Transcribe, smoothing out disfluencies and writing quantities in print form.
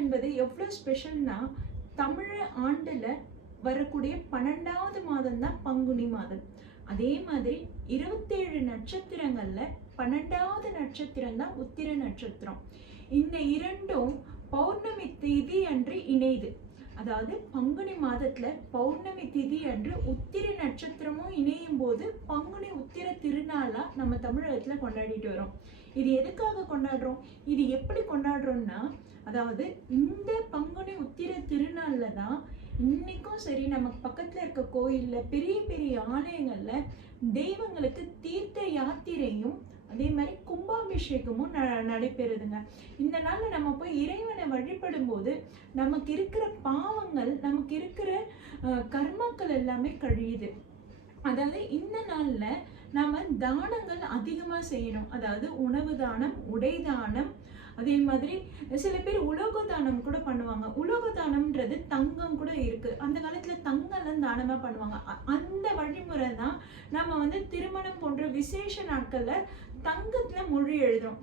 என்பது எவ்வளோ ஸ்பெஷல்னா, தமிழ் ஆண்டுல வரக்கூடிய 12வது மாதம் தான் பங்குனி மாதம். அதே மாதிரி 27 நட்சத்திரங்கள்ல 12வது நட்சத்திரம் தான் உத்திர நட்சத்திரம். இந்த இரண்டும் பௌர்ணமி திதி அன்று இணையுது. அதாவது பங்குனி மாதத்துல பௌர்ணமி திதி அன்று உத்திர நட்சத்திரமும் இணையும் போது பங்குனி உத்திர திருநாளா நம்ம தமிழகத்துல கொண்டாடிட்டு வரோம். இது எதுக்காக கொண்டாடுறோம், இது எப்படி கொண்டாடுறோம்னா, அதாவது இந்த பங்குனி உத்திர திருநாள்ல தான் இன்னைக்கும் சரி நம்ம பக்கத்துல இருக்க கோயில்ல பெரிய பெரிய ஆலயங்கள்ல தெய்வங்களுக்கு தீர்த்த யாத்திரையும் அதே மாதிரி கும்பாபிஷேகமும் நடைபெறுதுங்க. இந்த நாள்ல நம்ம போய் இறைவனை வழிபடும் போது நமக்கு இருக்கிற பாவங்கள், நமக்கு இருக்கிற கர்மாக்கள் எல்லாமே கழியுது. அதாவது இந்த நாள்ல நாம தானங்கள் அதிகமா செய்யணும். அதாவது உணவு தானம், உடை தானம், அதே மாதிரி சில பேர் உலோக தானம் கூட பண்ணுவாங்க. உலோக தானம்ன்றது தங்கம் கூட இருக்கு. அந்த காலத்துல தங்கம்லாம் தானமா பண்ணுவாங்க. அந்த வழிமுறை தான் நம்ம திருமணம் போன்ற விசேஷ நாட்கள்ல தங்கத்துல மொழி எழுதுறோம்.